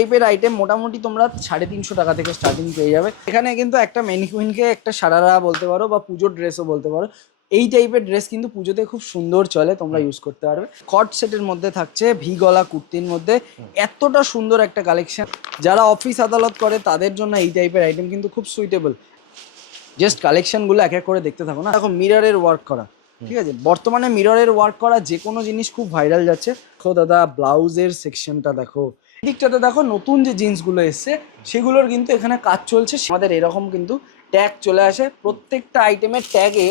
টাইপের আইটেম মোটামুটি তোমরা 350 টাকা থেকে স্টার্টিং পেয়ে যাবে। এখানে কিন্তু একটা ম্যানিকুইনকে একটা সারারা বলতে পারো বা পুজোর ড্রেসও বলতে পারো। এই টাইপের ড্রেস কিন্তু পুজোতে খুব সুন্দর চলে, তোমরা ইউজ করতে পারবে। কট সেটের মধ্যে থাকছে ভি গলা কুর্তির মধ্যে এতটা সুন্দর একটা কালেকশন। যারা অফিস আদালত করে তাদের জন্য এই টাইপের আইটেম কিন্তু খুব সুইটেবল। জাস্ট কালেকশনগুলো এক এক করে দেখতে থাকো না। দেখো মিররের ওয়ার্ক করা, ঠিক আছে, বর্তমানে মিররের ওয়ার্ক করা যে কোনো জিনিস খুব ভাইরাল যাচ্ছে। দেখো দাদা ব্লাউজের সেকশনটা দেখো, দিকটাতে দেখো নতুন যে জিন্সগুলো এসছে সেগুলোর কিন্তু এখানে কাজ চলছে। আমাদের এরকম কিন্তু ট্যাগ চলে আসে, প্রত্যেকটা আইটেমের ট্যাগে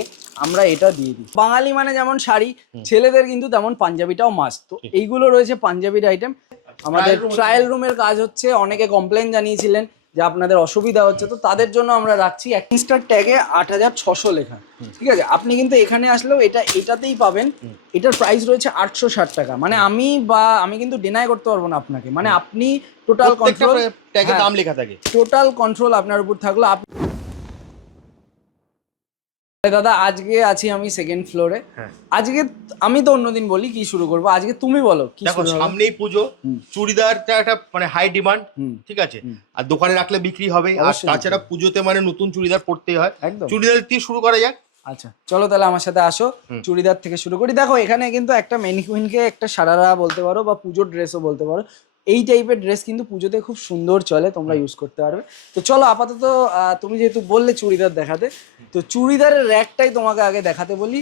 আমরা এটা দিয়ে দিই। বাঙালি মানে যেমন শাড়ি, ছেলেদের কিন্তু তেমন পাঞ্জাবিটাও মাস্ট। তো এইগুলো রয়েছে পাঞ্জাবির আইটেম। আমাদের ট্রায়াল রুমের কাজ হচ্ছে, অনেকে কমপ্লেন জানিয়েছিলেন যে আপনাদের অসুবিধা হচ্ছে, তো তাদের জন্য আমরা রাখছি ইনস্টার ট্যাগে 8600 লেখা, ঠিক আছে। আপনি কিন্তু এখানে আসলেও এটাতেই পাবেন। এটার প্রাইস রয়েছে 860 টাকা। মানে আমি কিন্তু ডিনাই করতে পারবো না আপনাকে, মানে আপনি টোটাল কন্ট্রোল, ট্যাগে দাম লেখা থাকে, টোটাল কন্ট্রোল আপনার উপর থাকলো। দাদা আজকে আছি আমি সেকেন্ড ফ্লোরে। আজকে আমি তো অন্যদিন বলি কি শুরু করবো, আজকে তুমি বলো কি। দেখো সামনেই পুজো, চুড়িদারটা একটা মানে হাই ডিমান্ড, ঠিক আছে, আর দোকানে রাখলে বিক্রি হবে। আর তাছাড়া পুজোতে মানে নতুন চুড়িদার পরতেই হয়। চুড়িদার দিয়ে শুরু করা যাক। আচ্ছা চলো তাহলে আমার সাথে আসো, চুড়িদার থেকে শুরু করি। দেখো এখানে কিন্তু একটা ম্যানিকুইনকে একটা সারারা বলতে পারো বা পুজোর ড্রেসও বলতে পারো। এই টাইপের ড্রেস কিন্তু পুজোতে খুব সুন্দর চলে, তোমরা ইউজ করতে পারবে। তো চলো আপাতত তুমি যেহেতু বললে চুড়িদার দেখাতে, তো চুড়িদারের র্যাকটাই তোমাকে আগে দেখাতে বলি।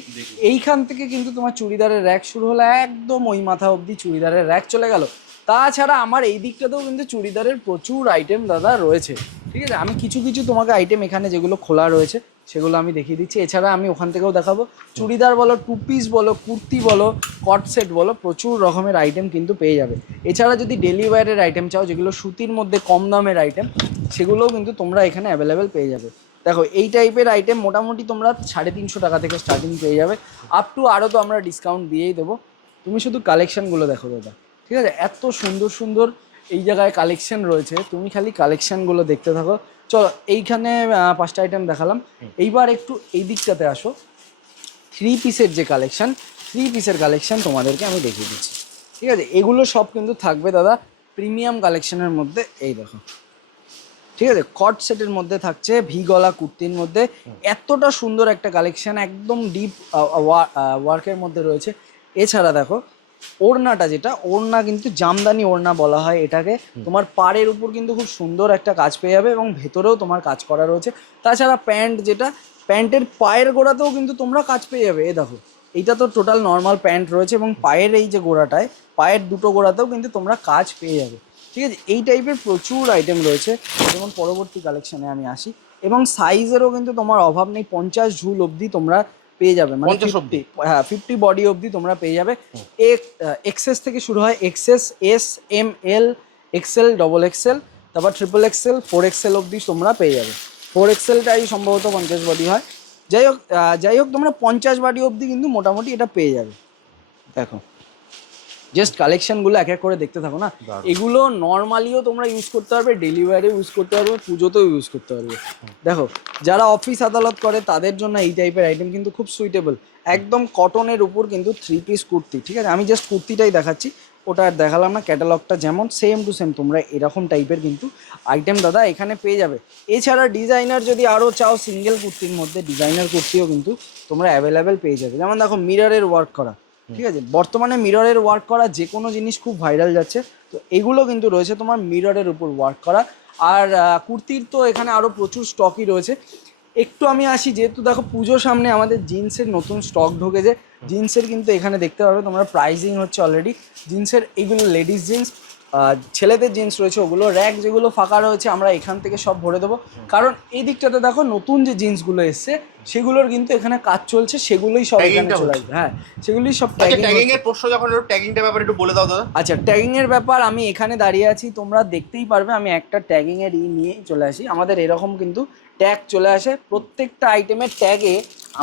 এইখান থেকে কিন্তু তোমার চুড়িদারের র্যাক শুরু হলো, একদম ওই মাথা অবধি চুড়িদারের র্যাক চলে গেল। তাছাড়া আমার এই দিকটাতেও কিন্তু চুড়িদারের প্রচুর আইটেম দাদা রয়েছে, ঠিক আছে। আমি কিছু কিছু তোমাকে আইটেম এখানে যেগুলো খোলা রয়েছে সেগুলো আমি দেখিয়ে দিচ্ছি। এছাড়া আমি ওখান থেকেও দেখাবো। চুড়িদার বলো, টু পিস বলো, কুর্তি বলো, কট সেট বলো, প্রচুর রকমের আইটেম কিন্তু পেয়ে যাবে। এছাড়া যদি ডেলি ওয়্যারের আইটেম চাও, যেগুলো সুতির মধ্যে কম দামের আইটেম, সেগুলোও কিন্তু তোমরা এখানে অ্যাভেলেবেল পেয়ে যাবে। দেখো এই টাইপের আইটেম মোটামুটি তোমরা 350 টাকা থেকে স্টার্টিং পেয়ে যাবে, আপ টু আরও তো আমরা ডিসকাউন্ট দিয়েই দেবো। তুমি শুধু কালেকশানগুলো দেখো দাদা, ঠিক আছে, এত সুন্দর সুন্দর এই জায়গায় কালেকশন রয়েছে, তুমি খালি কালেকশনগুলো দেখতে থাকো। চলো এইখানে 5টা আইটেম দেখালাম, এইবার একটু এই দিকটাতে আসো। 3 পিসের যে কালেকশন, 3 পিসের কালেকশন তোমাদেরকে আমি দেখিয়ে দিচ্ছি, ঠিক আছে। এগুলো সব কিন্তু থাকবে দাদা প্রিমিয়াম কালেকশনের মধ্যে। এই দেখো, ঠিক আছে, কট সেটের মধ্যে থাকছে ভি গলা কুর্তির মধ্যে এতটা সুন্দর একটা কালেকশন, একদম ডিপ ওয়ার্কের মধ্যে রয়েছে। এছাড়া দেখো ওড়নাটা, যেটা ওড়না কিন্তু জামদানি ওড়না বলা হয় এটাকে। তোমার পাড়ের উপর কিন্তু খুব সুন্দর একটা কাজ পেয়ে যাবে এবং ভেতরেও তোমার কাজ করা রয়েছে। তাছাড়া প্যান্ট, যেটা প্যান্টের পায়ের গোড়াতেও কিন্তু তোমরা কাজ পেয়ে যাবে। এ দেখো এইটা তো টোটাল নর্মাল প্যান্ট রয়েছে এবং পায়ের এই যে গোড়াটায়, পায়ের দুটো গোড়াতেও কিন্তু তোমরা কাজ পেয়ে যাবে, ঠিক আছে। এই টাইপের প্রচুর আইটেম রয়েছে। যেমন পরবর্তী কালেকশনে আমি আসি, এবং সাইজেরও কিন্তু তোমার অভাব নেই। 50 ঝুল অবধি তোমরা পেয়ে যাবে, মানে 50 বডি অবধি তোমরা পেয়ে যাবে। এক্সএস থেকে শুরু হয়, এক্সএস, এস, এম, এল, এক্সেল, ডবল এক্সেল, তারপর ট্রিপল এক্সেল, 4XL অবধি তোমরা পেয়ে যাবে। 4XLটাই সম্ভবত 50 বডি হয়। যাই হোক তোমরা 50 বডি অবধি কিন্তু মোটামুটি এটা পেয়ে যাবে। দেখো জাস্ট কালেকশনগুলো এক এক করে দেখতে থাকো না। এগুলো নর্মালিও তোমরা ইউজ করতে পারবে, ডেলি ওয়্যারেও ইউজ করতে পারবে, পুজোতেও ইউজ করতে পারবে। দেখো যারা অফিস আদালত করে তাদের জন্য এই টাইপের আইটেম কিন্তু খুব সুইটেবল। একদম কটনের উপর কিন্তু 3 পিস কুর্তি, ঠিক আছে। আমি জাস্ট কুর্তিটাই দেখাচ্ছি, ওটা আর দেখালাম না। ক্যাটালগটা যেমন সেম টু সেম তোমরা এরকম টাইপের কিন্তু আইটেম দাদা এখানে পেয়ে যাবে। এছাড়া ডিজাইনার যদি আরও চাও, সিঙ্গেল কুর্তির মধ্যে ডিজাইনার কুর্তিও কিন্তু তোমরা অ্যাভেলেবেল পেয়ে যাবে। যেমন দেখো মিররের ওয়ার্ক করা, ঠিক আছে, বর্তমানে মিররের ওয়ার্ক করা যে কোনো জিনিস খুব ভাইরাল যাচ্ছে। তো এগুলো কিন্তু রয়েছে তোমার মিররের উপর ওয়ার্ক করা। আর কুর্তির তো এখানে আরও প্রচুর স্টকই রয়েছে। একটু আমি আসি, যেহেতু দেখো পুজোর সামনে আমাদের জিন্সের নতুন স্টক ঢুকেছে। জিন্সের কিন্তু এখানে দেখতে পারবে তোমরা প্রাইজিং হচ্ছে অলরেডি। জিন্সের এইগুলো লেডিস জিন্স, ছেলেদের জিন্স রয়েছে, ওগুলো র্যাক যেগুলো ফাঁকা রয়েছে আমরা এখান থেকে সব ভরে দেবো। কারণ এই দিকটাতে দেখো নতুন যে জিন্সগুলো এসছে সেগুলোর কিন্তু এখানে কাজ চলছে, সেগুলোই সব এখানে চলে আসবে। হ্যাঁ সেগুলোই সব ট্যাগিং এর প্রশ্ন, যখন ট্যাগিংটার ব্যাপারে একটু বলে দাও দাদা। আচ্ছা ট্যাগিং এর ব্যাপার, আমি এখানে দাঁড়িয়ে আছি, তোমরা দেখতেই পারবে। আমি একটা ট্যাগিং এর নিয়েই চলে আসি। আমাদের এরকম কিন্তু ট্যাগ চলে আসে, প্রত্যেকটা আইটেমের ট্যাগে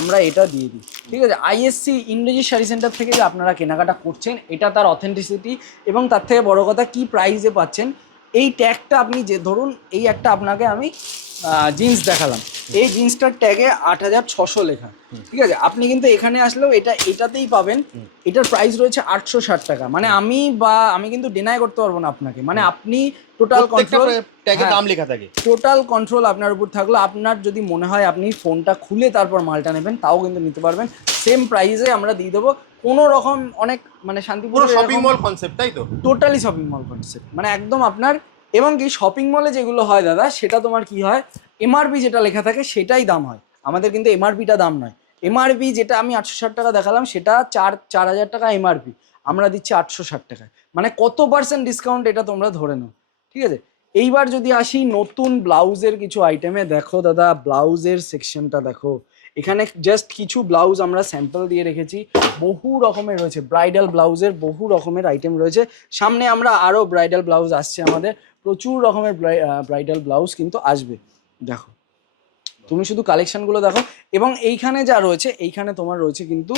আমরা এটা দিয়ে দিই, ঠিক আছে। আইএসসি ইংরেজি শাড়ি সেন্টার থেকে যে আপনারা কেনাকাটা করছেন, এটা তার অথেন্টিসিটি, এবং তার থেকে বড় কথা কি প্রাইসে পাচ্ছেন। এই ট্যাগটা আপনি যে ধরুন এই একটা আপনাকে আমি জিন্স দেখালাম, এই জিন্সটার ট্যাগে 8600 লেখা, ঠিক আছে? আপনি কিন্তু এখানে আসলেও এটাতেই পাবেন। এটার প্রাইস রয়েছে 860 টাকা। মানে আমি কিন্তু ডিনাই করতে পারবো না আপনাকে, মানে আপনি টোটাল কন্ট্রোল, ট্যাগে দাম লেখা থাকে, টোটাল কন্ট্রোল আপনার উপর থাকলো। আপনার যদি মনে হয় আপনি ফোনটা খুলে তারপর মালটা নেবেন, তাও কিন্তু নিতে পারবেন। সেম প্রাইসে আমরা দিয়ে দেবো। কোনো রকম অনেক মানে শান্তিপুর শপিং মল কনসেপ্ট, তাই তো? টোটালি শপিং মল কনসেপ্ট, মানে একদম আপনার। এবং কি শপিং মলে যেগুলো হয় দাদা, সেটা তোমার কি হয়, এমআরপি যেটা লেখা থাকে সেটাই দাম হয়। আমাদের কিন্তু এমআরপিটা দাম নয়। এমআরপি যেটা আমি 860 টাকা দেখালাম, সেটা 4,000 টাকা এমআরপি, আমরা দিচ্ছি 860 টাকায়। মানে কত পার্সেন্ট ডিসকাউন্ট এটা তোমরা ধরে নাও, ঠিক আছে? এইবার যদি আসি নতুন ব্লাউজের কিছু আইটেমে, দেখো দাদা ব্লাউজের সেকশনটা দেখো। এখানে জাস্ট কিছু ব্লাউজ আমরা স্যাম্পল দিয়ে রেখেছি, বহু রকমের রয়েছে। ব্রাইডাল ব্লাউজের বহু রকমের আইটেম রয়েছে। সামনে আমরা আরও ব্রাইডাল ব্লাউজ আসছে, আমাদের প্রচুর রকমের ব্রাইডাল ব্লাউজ কিন্তু আসবে। দেখো তুমি শুধু কালেকশনগুলো দেখো। এবং এইখানে যা রয়েছে, এইখানে তোমার রয়েছে কিন্তু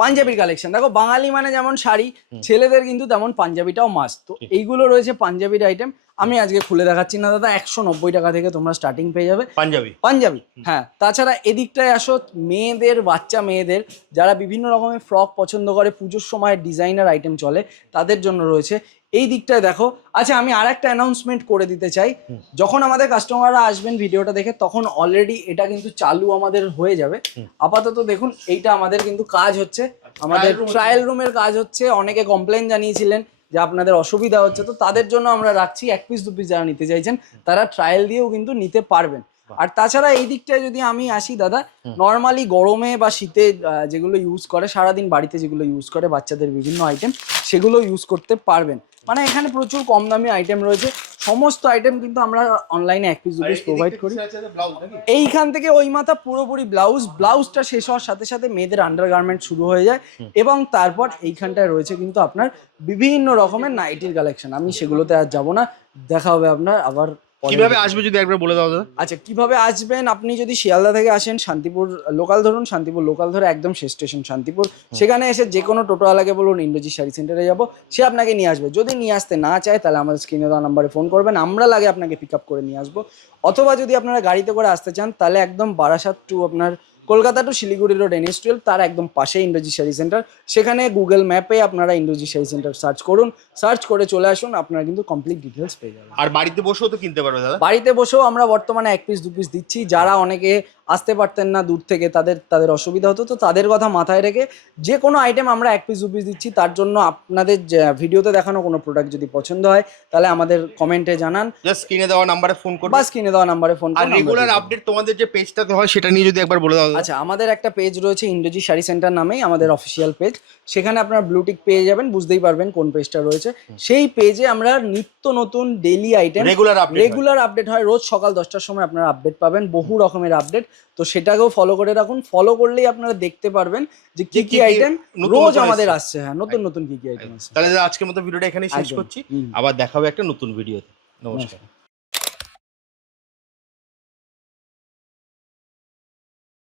পাঞ্জাবির কালেকশন। দেখো বাঙালি মানে যেমন শাড়ি, ছেলেদের কিন্তু তেমন পাঞ্জাবিটাও মাস্ট। তো এইগুলো রয়েছে পাঞ্জাবির আইটেম। আমি আজকে খুলে দেখাচ্ছি না দাদা, 190 টাকা থেকে তোমরা স্টার্টিং পেয়ে যাবে পাঞ্জাবি। হ্যাঁ, তাছাড়া এদিকটায় আসো, মেয়েদের, বাচ্চা মেয়েদের যারা বিভিন্ন রকমের ফ্রক পছন্দ করে, পুজোর সময় ডিজাইনার আইটেম চলে, তাদের জন্য রয়েছে। এই দিকটায় দেখো। আচ্ছা, আমি আর একটা অ্যানাউন্সমেন্ট করে দিতে চাই। যখন আমাদের কাস্টমাররা আসবেন ভিডিওটা দেখে, তখন অলরেডি এটা কিন্তু চালু আমাদের হয়ে যাবে। আপাতত দেখুন, এইটা আমাদের কিন্তু কাজ হচ্ছে, আমাদের ট্রায়াল রুমের কাজ হচ্ছে। অনেকে কমপ্লেন জানিয়েছিলেন যে আপনাদের অসুবিধা হচ্ছে, তো তাদের জন্য আমরা রাখছি। 1 পিস 2 পিস যারা নিতে চাইছেন, তারা ট্রায়াল দিয়েও কিন্তু নিতে পারবেন। আর তাছাড়া এই দিকটায় যদি আমি আসি দাদা, নর্মালি গরমে বা শীতে যেগুলো ইউজ করে, সারাদিন বাড়িতে যেগুলো ইউজ করে বাচ্চাদের বিভিন্ন আইটেম, সেগুলো ইউজ করতে পারবেন। মানে এখানে প্রচুর কম দামি আইটেম রয়েছে। সমস্ত আইটেম কিন্তু আমরা অনলাইনে 1 পিস 2 পিস প্রোভাইড করি। এইখান থেকে ওই মাথা পুরোপুরি ব্লাউজটা শেষ হওয়ার সাথে সাথে মেয়েদের আন্ডারগার্মেন্ট শুরু হয়ে যায়। এবং তারপর এইখানটায় রয়েছে কিন্তু আপনার বিভিন্ন রকমের নাইটির কালেকশন। আমি সেগুলোতে আর যাবো না, দেখা হবে আপনার আবার। কিভাবে আসবে যদি একবার বলে দাও দাদা? আচ্ছা, কিভাবে আসবেন, আপনি যদি শিয়ালদা থেকে আসেন, শান্তিপুর লোকাল ধরুন, শান্তিপুর লোকাল ধরে একদম শেষ স্টেশন শান্তিপুর, সেখানে এসে যে কোনো টোটোওয়ালাকে বলুন ইন্দ্রজিৎ শাড়ি সেন্টারে যাবো, সে আপনাকে নিয়ে আসবে। যদি নিয়ে আসতে না চায়, তাহলে আমাদের স্ক্রিনে দেওয়া নাম্বারে ফোন করবেন, আমরা লাগে আপনাকে পিক আপ করে নিয়ে আসবো। অথবা যদি আপনারা গাড়িতে করে আসতে চান, তাহলে একদম বারাসাত টু আপনার Kolkata two Siliguri road NH12, তার একদম পাশে ইন্দ্রজিৎ শাড়ি সেন্টার। সেখানে গুগল ম্যাপে আপনারা ইন্দ্রজিৎ শাড়ি সেন্টার সার্চ করুন, সার্চ করে চলে আসুন, আপনারা কিন্তু কমপ্লিট ডিটেলস পেয়ে যাবেন। আর বাড়িতে বসেও তো কিনতে পারবে দাদা? বাড়িতে বসেও আমরা বর্তমানে 1 পিস 2 পিস দিচ্ছি। যারা অনেকে আসতে পারতেন না দূর থেকে, তাদের অসুবিধা হতো, তো তাদের কথা মাথায় রেখে যে কোনো আইটেম আমরা 1 পিস 2 পিস দিচ্ছি। তার জন্য আপনাদের ভিডিওতে দেখানো কোনো প্রোডাক্ট যদি পছন্দ হয়, তাহলে আমাদের কমেন্টে জানান, জাস্ট স্ক্রিনে দেওয়া নাম্বারে ফোন করুন, বা স্ক্রিনে দেওয়া নাম্বারে ফোন করুন। আর রেগুলার আপডেট তোমাদের যে পেজটাতে হয়, সেটা নিয়ে যদি একবার বলে দাও। আচ্ছা, আমাদের একটা পেজ রয়েছে ইন্দ্রজিৎ শাড়ি সেন্টার নামেই, আমাদের অফিসিয়াল পেজ। সেখানে আপনার ব্লুটিক পেয়ে যাবেন, বুঝতেই পারবেন কোন পেজটা রয়েছে। সেই পেজে আমরা নিত্য নতুন ডেইলি আইটেম রেগুলার আপডেট হয়। রোজ সকাল 10টার সময় আপনারা আপডেট পাবেন, বহু রকমের আপডেট। তো সেটাকেও ফলো করে রাখুন। ফলো করলেই আপনারা দেখতে পারবেন যে কি কি আইটেম রোজ আমাদের আসছে। হ্যাঁ, নতুন কি কি আইটেম আসছে। তাহলে আজকের মতো ভিডিওটা এখানেই শেষ করছি, আবার দেখা হবে একটা নতুন ভিডিওতে। নমস্কার।